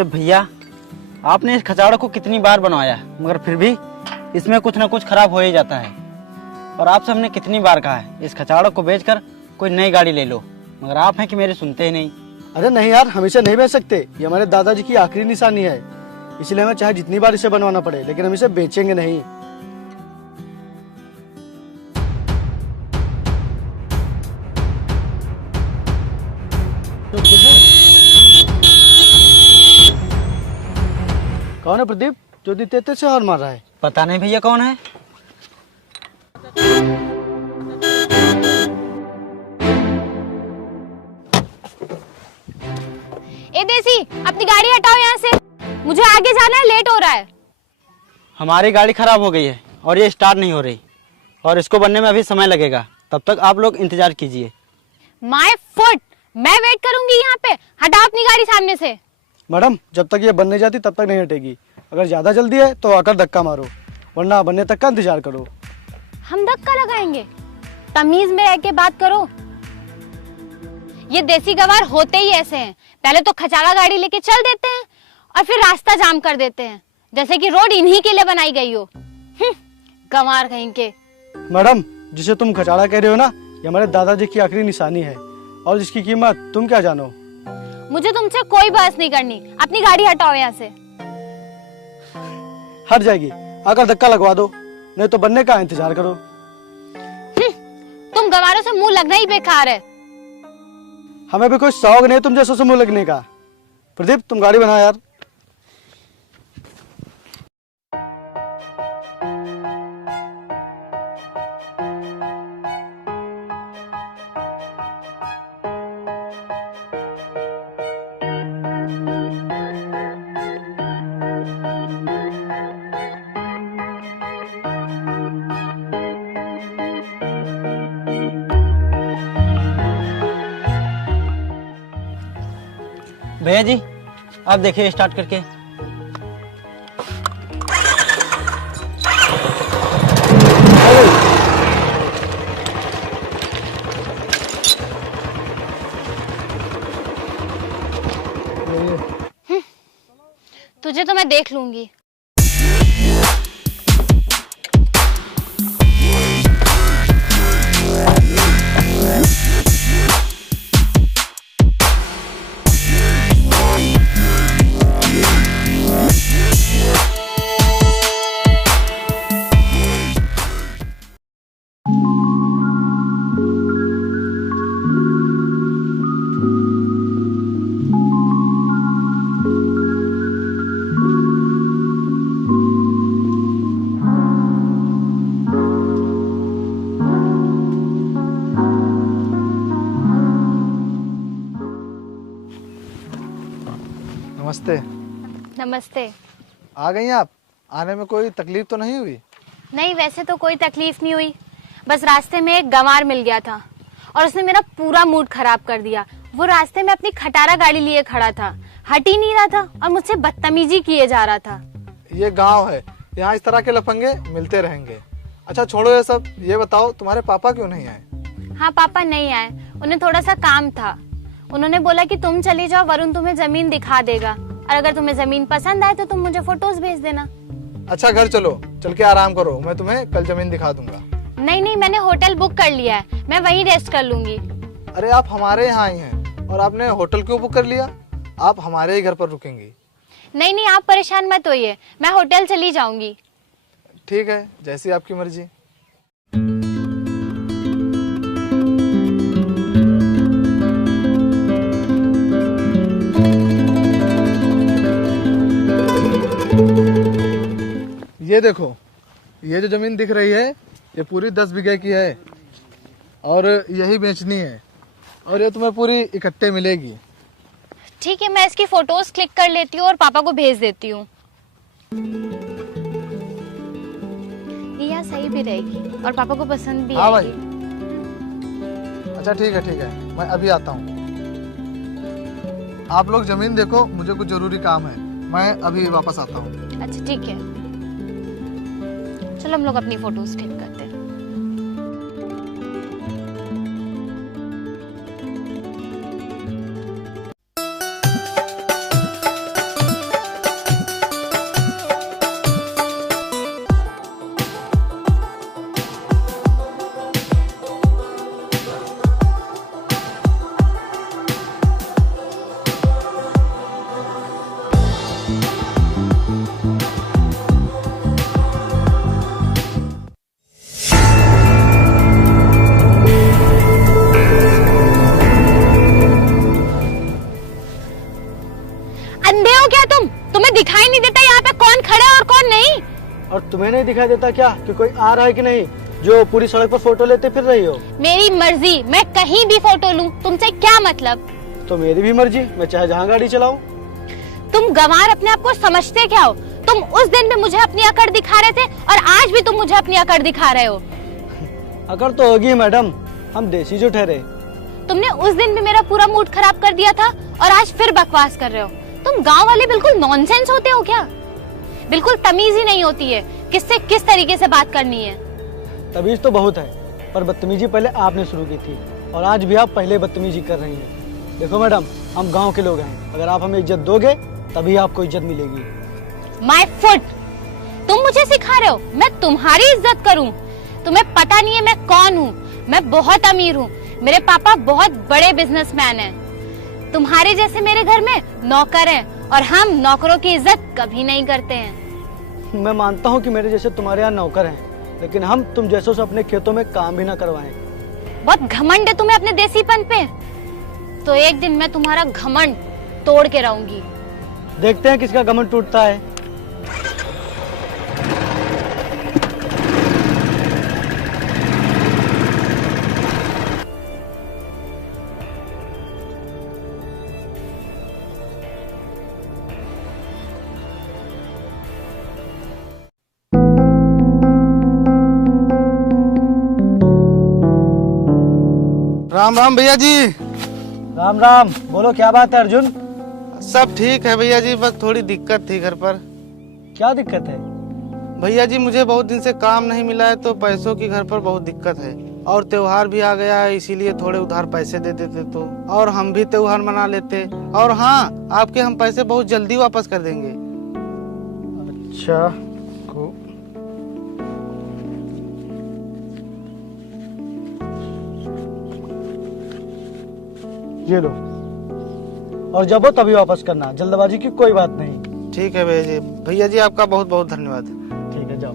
अरे भैया, आपने इस खचाड़ा को कितनी बार बनवाया, मगर फिर भी इसमें कुछ ना कुछ खराब हो ही जाता है। और आपसे हमने कितनी बार कहा है इस खचाड़ा को बेचकर कोई नई गाड़ी ले लो, मगर आप हैं कि मेरे सुनते ही नहीं। अरे नहीं यार, हमेशा नहीं बेच सकते। ये हमारे दादाजी की आखिरी निशानी है, इसलिए हमें चाहे जितनी बार इसे बनवाना पड़े, लेकिन हम इसे बेचेंगे नहीं। कौन है प्रदीप जो इतनी तेज से हॉर्न मार रहा है? पता नहीं भैया कौन है। ए देसी, अपनी गाड़ी हटाओ यहाँ से, मुझे आगे जाना है, लेट हो रहा है। हमारी गाड़ी खराब हो गई है और ये स्टार्ट नहीं हो रही, और इसको बनने में अभी समय लगेगा। तब तक आप लोग इंतजार कीजिए। माय फुट, मैं वेट करूंगी यहाँ पे। हटाओ अपनी गाड़ी सामने से। मैडम, जब तक ये बनने जाती तब तक नहीं हटेगी। अगर ज्यादा जल्दी है तो आकर धक्का मारो, वरना बनने तक का इंतजार करो। हम धक्का लगाएंगे? तमीज में रह के बात करो। ये देसी गवार होते ही ऐसे हैं, पहले तो खचाड़ा गाड़ी लेके चल देते हैं और फिर रास्ता जाम कर देते हैं, जैसे कि रोड इन्हीं के लिए बनाई गई हो। गंवार कहीं के। मैडम, जिसे तुम खचाड़ा कह रहे हो ना, ये हमारे दादाजी की आखिरी निशानी है, और जिसकी कीमत तुम क्या जानो। मुझे तुमसे कोई बहस नहीं करनी, अपनी गाड़ी हटाओ यहाँ से। हट जाएगी, आकर धक्का लगवा दो, नहीं तो बनने का इंतजार करो। तुम गंवारों से मुंह लगना ही बेकार है। हमें भी कोई शौक नहीं तुम जैसों से मुंह लगने का। प्रदीप, तुम गाड़ी बनाओ यार। भैया जी, आप देखिए स्टार्ट करके। तुझे तो मैं देख लूंगी। नमस्ते। नमस्ते। आ गई आप? आने में कोई तकलीफ तो नहीं हुई? नहीं, वैसे तो कोई तकलीफ नहीं हुई, बस रास्ते में एक गंवार मिल गया था और उसने मेरा पूरा मूड खराब कर दिया। वो रास्ते में अपनी खटारा गाड़ी लिए खड़ा था, हट ही नहीं रहा था और मुझसे बदतमीजी किए जा रहा था। ये गांव है, यहाँ इस तरह के लफंगे मिलते रहेंगे। अच्छा छोड़ो ये सब, ये बताओ तुम्हारे पापा क्यों नहीं आए? हाँ, पापा नहीं आए, उन्हें थोड़ा सा काम था। उन्होंने बोला कि तुम चली जाओ, वरुण तुम्हें जमीन दिखा देगा, और अगर तुम्हें जमीन पसंद आए तो तुम मुझे फोटोज भेज देना। अच्छा घर चलो, चल के आराम करो, मैं तुम्हें कल जमीन दिखा दूंगा। नहीं नहीं, मैंने होटल बुक कर लिया है, मैं वहीं रेस्ट कर लूंगी। अरे आप हमारे यहाँ आई हैं और आपने होटल क्यों बुक कर लिया? आप हमारे ही घर पर रुकेंगी। नहीं नहीं, आप परेशान मत होइए, मैं होटल चली जाऊंगी। ठीक है, जैसी आपकी मर्जी। ये देखो, ये जो जमीन दिख रही है ये पूरी 10 बीघे की है और यही बेचनी है, और ये तुम्हें पूरी इकट्ठे मिलेगी। ठीक है, मैं इसकी फोटोज क्लिक कर लेती हूँ और पापा को भेज देती हूँ। ये यहाँ सही भी रहेगी और पापा को पसंद भी हाँ आएगी। भाई, अच्छा ठीक है, मैं अभी आता हूँ। आप लोग जमीन देखो, मुझे कुछ जरूरी काम है, मैं अभी वापस आता हूँ। अच्छा ठीक है, चलो हम लोग अपनी फोटोज क्लिक करते हैं। और तुम्हें नहीं दिखाई देता क्या कि कोई आ रहा है कि नहीं, जो पूरी सड़क पर फोटो लेते फिर रही हो? मेरी मर्जी, मैं कहीं भी फोटो लूं, तुमसे क्या मतलब? तो मेरी भी मर्जी, मैं चाहे जहाँ गाड़ी चलाऊं। तुम गंवार अपने आप को समझते क्या हो? तुम उस दिन भी मुझे अपनी अकड़ दिखा रहे थे और आज भी तुम मुझे अपनी अकड़ दिखा रहे हो। अकड़ तो होगी मैडम, हम देसी जो ठहरे। तुमने उस दिन भी मेरा पूरा मूड खराब कर दिया था और आज फिर बकवास कर रहे हो। तुम गांव वाले बिल्कुल नॉनसेंस होते हो क्या? बिल्कुल तमीज ही नहीं होती है किससे किस तरीके से बात करनी है। तमीज तो बहुत है, पर बदतमीजी पहले आपने शुरू की थी और आज भी आप पहले बदतमीजी कर रही हैं। देखो मैडम, हम गांव के लोग हैं, अगर आप हमें इज्जत दोगे तभी आपको इज्जत मिलेगी। माय फुट, तुम मुझे सिखा रहे हो मैं तुम्हारी इज्जत करूं? तुम्हें पता नहीं है मैं कौन हूँ। मैं बहुत अमीर हूँ, मेरे पापा बहुत बड़े बिजनेसमैन हैं। तुम्हारे जैसे मेरे घर में नौकर हैं और हम नौकरों की इज्जत कभी नहीं करते हैं। मैं मानता हूँ कि मेरे जैसे तुम्हारे यहाँ नौकर हैं, लेकिन हम तुम जैसों से अपने खेतों में काम भी ना करवाएं। बहुत घमंड है तुम्हें अपने देसीपन पे, तो एक दिन मैं तुम्हारा घमंड तोड़ के रहूंगी। देखते हैं किसका घमंड टूटता है। राम राम भैया जी। राम राम, बोलो क्या बात है अर्जुन? सब ठीक है भैया जी, बस थोड़ी दिक्कत थी घर पर। क्या दिक्कत है? भैया जी मुझे बहुत दिन से काम नहीं मिला है, तो पैसों की घर पर बहुत दिक्कत है और त्योहार भी आ गया है, इसीलिए थोड़े उधार पैसे दे देते तो और हम भी त्योहार मना लेते। और हाँ, आपके हम पैसे बहुत जल्दी वापस कर देंगे। अच्छा, ये लो, और जब हो तभी वापस करना, जल्दबाजी की कोई बात नहीं। ठीक है भैया जी। भैया जी आपका बहुत बहुत धन्यवाद। ठीक है, जाओ।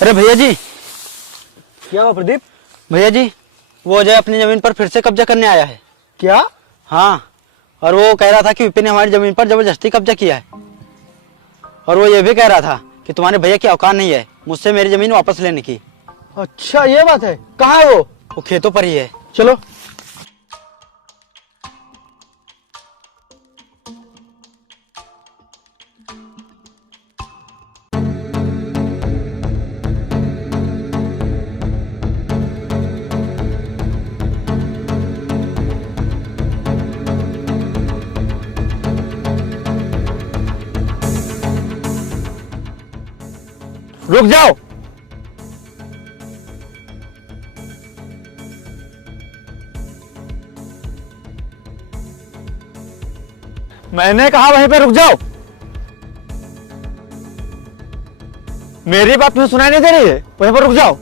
अरे भैया जी। क्या हुआ प्रदीप? भैया जी, वो अजय अपनी जमीन पर फिर से कब्जा करने आया है। क्या? हाँ, और वो कह रहा था कि विपिन ने हमारी जमीन पर जबरदस्ती कब्जा किया है। और वो ये भी कह रहा था कि तुम्हारे भैया की औकात नहीं है मुझसे मेरी जमीन वापस लेने की। अच्छा, ये बात है। कहाँ है वो? वो खेतों पर ही है। चलो। रुक जाओ। मैंने कहा वहीं पे रुक जाओ। मेरी बात तुम्हें सुनाई नहीं दे रही है? वहीं पर रुक जाओ।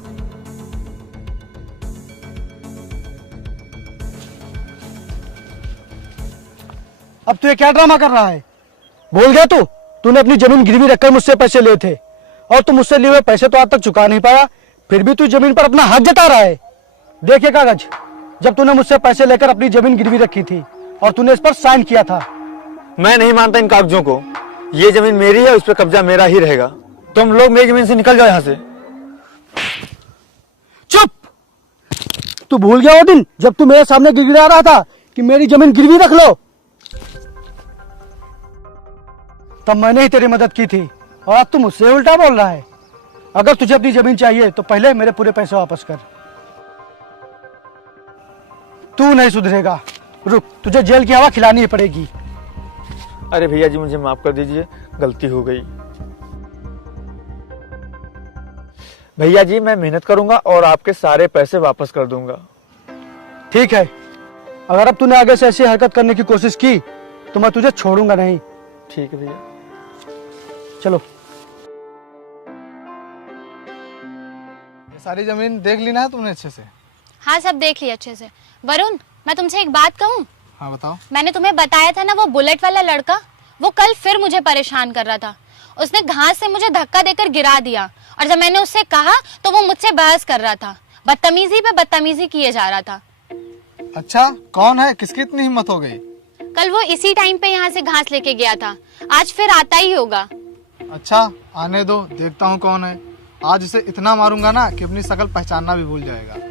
अब तू ये क्या ड्रामा कर रहा है? भूल गया तू? तूने अपनी जमीन गिरवी रखकर मुझसे पैसे लिए थे और तू मुझसे लिए हुए पैसे तो आज तक चुका नहीं पाया, फिर भी तू जमीन पर अपना हक जता रहा है। देखिए कागज, जब तूने मुझसे पैसे लेकर अपनी जमीन गिरवी रखी थी और तूने इस पर साइन किया था। मैं नहीं मानता इन कागजों को। ये जमीन मेरी है, उस पर कब्जा मेरा ही रहेगा। तुम लोग मेरी जमीन से निकल जाओ यहाँ से। चुप! तू भूल गया वो दिन जब तू मेरे सामने गिड़गिड़ा रहा था कि मेरी जमीन गिरवी रख लो? तब मैंने ही तेरी मदद की थी और आज तू मुझसे उल्टा बोल रहा है। अगर तुझे अपनी जमीन चाहिए तो पहले मेरे पूरे पैसे वापस कर। तू नहीं सुधरेगा। रुक, तुझे जेल की हवा खिलानी ही पड़ेगी। अरे भैया जी, मुझे माफ कर दीजिए, गलती हो गई। भैया जी, मैं मेहनत करूंगा और आपके सारे पैसे वापस कर दूंगा। ठीक है, अगर अब तूने आगे से ऐसी हरकत करने की कोशिश की तो मैं तुझे छोड़ूंगा नहीं। ठीक है भैया। चलो। ये सारी जमीन देख ली ना तुमने अच्छे से? हाँ, सब देख लिया अच्छे से। वरुण, मैं तुमसे एक बात कहूँ? हाँ बताओ। मैंने तुम्हें बताया था ना, वो बुलेट वाला लड़का वो कल फिर मुझे परेशान कर रहा था उसने घास से मुझे धक्का देकर गिरा दिया और जब मैंने उससे कहा तो वो मुझसे बहस कर रहा था, बदतमीजी पे बदतमीजी किए जा रहा था। अच्छा, कौन है? किसकी इतनी हिम्मत हो गई? कल वो इसी टाइम पे यहाँ से घास लेके गया था, आज फिर आता ही होगा। अच्छा, आने दो, देखता हूँ कौन है। आज उसे इतना मारूंगा ना कि अपनी शक्ल पहचानना भी भूल जाएगा।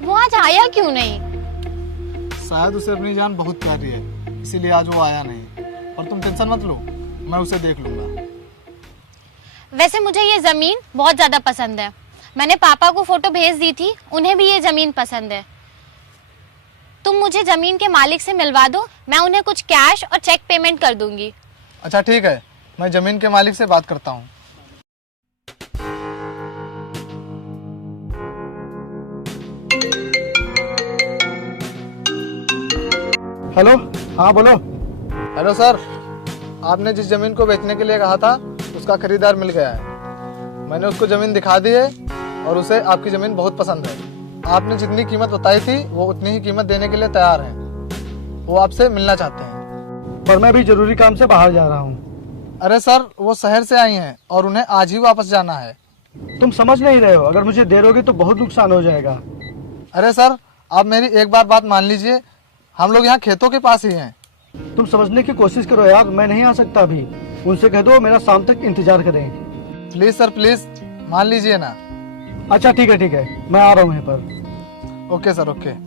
वो आज आया क्यों नहीं? शायद उसे अपनी जान बहुत प्यारी है, इसीलिए आज वो आया नहीं। और तुम टेंशन मत लो, मैं उसे देख लूंगा। वैसे मुझे ये जमीन बहुत ज्यादा पसंद है। मैंने पापा को फोटो भेज दी थी, उन्हें भी ये जमीन पसंद है। तुम मुझे जमीन के मालिक से मिलवा दो, मैं उन्हें कुछ कैश और चेक पेमेंट कर दूंगी। अच्छा ठीक है, मैं जमीन के मालिक से बात करता हूँ। हेलो, हाँ बोलो। हेलो सर, आपने जिस जमीन को बेचने के लिए कहा था उसका खरीदार मिल गया है। मैंने उसको जमीन दिखा दी है और उसे आपकी जमीन बहुत पसंद है। आपने जितनी कीमत बताई थी वो उतनी ही कीमत देने के लिए तैयार हैं। वो आपसे मिलना चाहते हैं। पर मैं भी जरूरी काम से बाहर जा रहा हूँ। अरे सर, वो शहर से आई हैं और उन्हें आज ही वापस जाना है। तुम समझ नहीं रहे हो, अगर मुझे देर होगी तो बहुत नुकसान हो जाएगा। अरे सर, आप मेरी एक बार बात मान लीजिए, हम लोग यहाँ खेतों के पास ही हैं। तुम समझने की कोशिश करो यार, मैं नहीं आ सकता अभी। उनसे कह दो मेरा शाम तक इंतजार करें। प्लीज सर, प्लीज मान लीजिए ना। अच्छा ठीक है, मैं आ रहा हूँ यहीं पर। Okay sir, okay.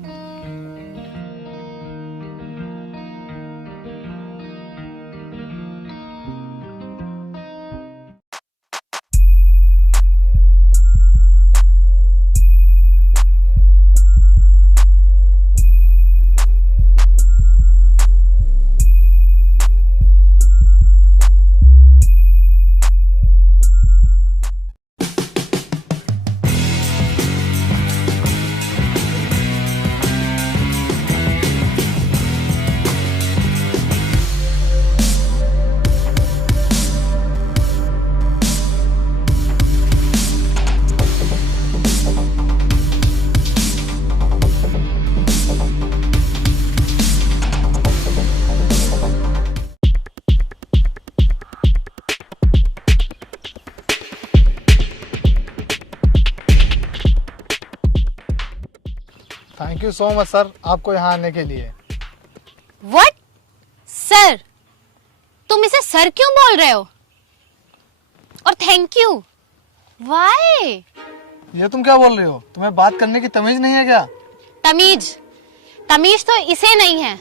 Thank you so much sir, आपको यहाँ आने के लिए। व्हाट? सर? तुम इसे सर क्यों बोल रहे हो? और थैंक यू व्हाई? ये तुम क्या बोल रही हो? तुम्हें बात करने की तमीज नहीं है क्या? तमीज तो इसे नहीं है।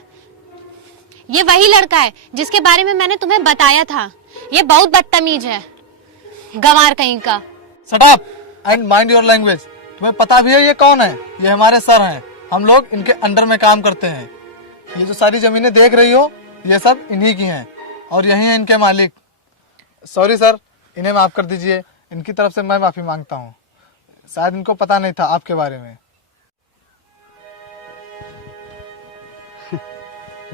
ये वही लड़का है जिसके बारे में मैंने तुम्हें बताया था। ये बहुत बदतमीज है, गंवार कहीं का। Shut up and mind your language. तुम्हें पता भी है ये कौन है? ये हमारे सर हैं, हम लोग इनके अंडर में काम करते हैं। ये जो सारी जमीनें देख रही हो ये सब इन्हीं की हैं और यही हैं इनके मालिक। सॉरी सर, इन्हें माफ कर दीजिए। इनकी तरफ से मैं माफी मांगता हूँ। शायद इनको पता नहीं था आपके बारे में।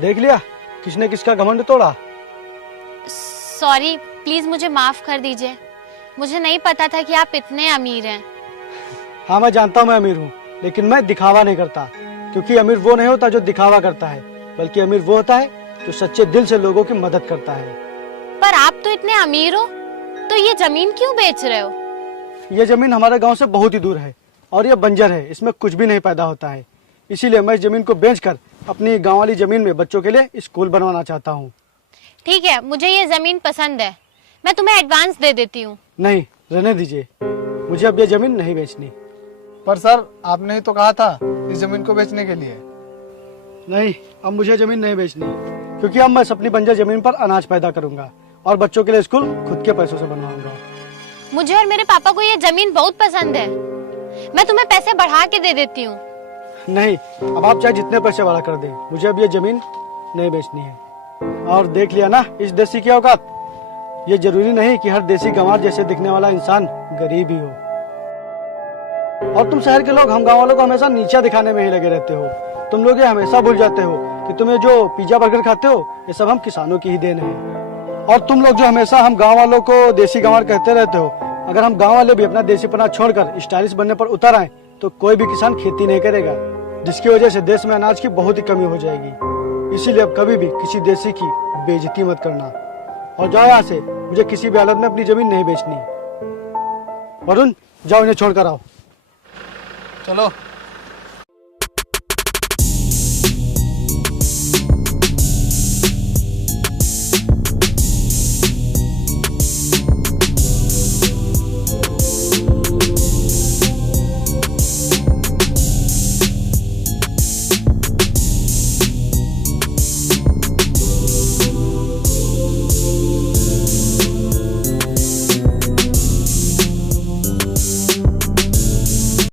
देख लिया किसने किसका घमंड तोड़ा। सॉरी, प्लीज मुझे माफ कर दीजिए। मुझे नहीं पता था कि आप इतने अमीर हैं। हाँ मैं जानता हूँ मैं अमीर हूँ, लेकिन मैं दिखावा नहीं करता, क्योंकि अमीर वो नहीं होता जो दिखावा करता है, बल्कि अमीर वो होता है जो सच्चे दिल से लोगों की मदद करता है। पर आप तो इतने अमीर हो, तो ये जमीन क्यों बेच रहे हो? ये जमीन हमारे गांव से बहुत ही दूर है और ये बंजर है, इसमें कुछ भी नहीं पैदा होता है। इसीलिए मैं इस जमीन को बेचकर अपनी गांव वाली जमीन में बच्चों के लिए स्कूल बनवाना चाहता हूँ। ठीक है, मुझे ये जमीन पसंद है, मैं तुम्हें एडवांस दे देती हूँ। नहीं, रहने दीजिए, मुझे अब ये जमीन नहीं बेचनी। पर सर, आपने ही तो कहा था इस जमीन को बेचने के लिए। नहीं, अब मुझे जमीन नहीं बेचनी, क्योंकि अब मैं अपनी बंजर जमीन पर अनाज पैदा करूंगा और बच्चों के लिए स्कूल खुद के पैसों से बनवाऊंगा। मुझे और मेरे पापा को ये जमीन बहुत पसंद है, मैं तुम्हें पैसे बढ़ा के दे देती हूँ। नहीं, अब आप चाहे जितने पैसे बढ़ा कर दें, मुझे अब ये जमीन नहीं बेचनी है। और देख लिया ना इस देसी की औकात। ये जरूरी नहीं कि हर देसी गंवार जैसे दिखने वाला इंसान गरीब ही हो। और तुम शहर के लोग हम गाँव वालों को हमेशा नीचा दिखाने में ही लगे रहते हो। तुम लोग ये हमेशा भूल जाते हो कि तुम ये जो पिज्जा बर्गर खाते हो ये सब हम किसानों की ही देन है। और तुम लोग जो हमेशा हम गांव वालों को देसी गंवार कहते रहते हो, अगर हम गांव वाले भी अपना देसीपना छोड़कर स्टाइलिश बनने पर उतर आए तो कोई भी किसान खेती नहीं करेगा, जिसकी वजह से देश में अनाज की बहुत ही कमी हो जाएगी। इसीलिए अब कभी भी किसी देसी की बेइज्जती मत करना। और जाओ यहाँ से, मुझे किसी भी हालत में अपनी जमीन नहीं बेचनी। वरुण, जाओ इन्हें छोड़ कर आओ। चलो।